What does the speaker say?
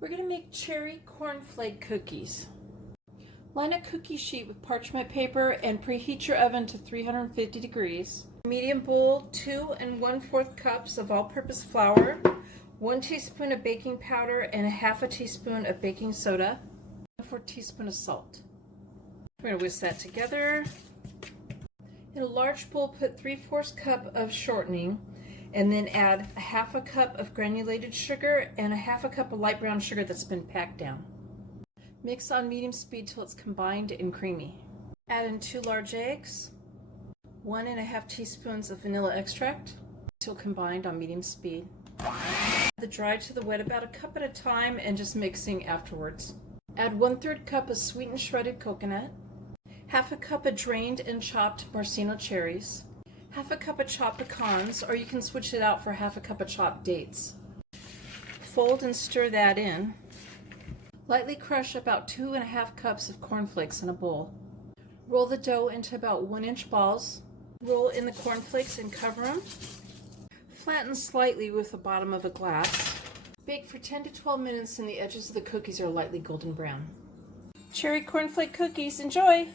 We're going to make cherry cornflake cookies. Line a cookie sheet with parchment paper and preheat your oven to 350 degrees. Medium bowl, 2 1/4 cups of all-purpose flour, 1 teaspoon of baking powder, and 1/2 teaspoon of baking soda, 1/4 teaspoon of salt. We're going to whisk that together. In a large bowl, put 3/4 cup of shortening, and then add 1/2 cup of granulated sugar and 1/2 cup of light brown sugar that's been packed down. Mix on medium speed till it's combined and creamy. Add in 2 large eggs, 1 1/2 teaspoons of vanilla extract till combined on medium speed. Add the dry to the wet about a cup at a time and just mixing afterwards. Add 1/3 cup of sweetened shredded coconut, 1/2 cup of drained and chopped maraschino cherries, 1/2 cup of chopped pecans, or you can switch it out for 1/2 cup of chopped dates. Fold and stir that in. Lightly crush about 2 1/2 cups of cornflakes in a bowl. Roll the dough into about 1-inch balls. Roll in the cornflakes and cover them. Flatten slightly with the bottom of a glass. Bake for 10 to 12 minutes and the edges of the cookies are lightly golden brown. Cherry cornflake cookies, enjoy!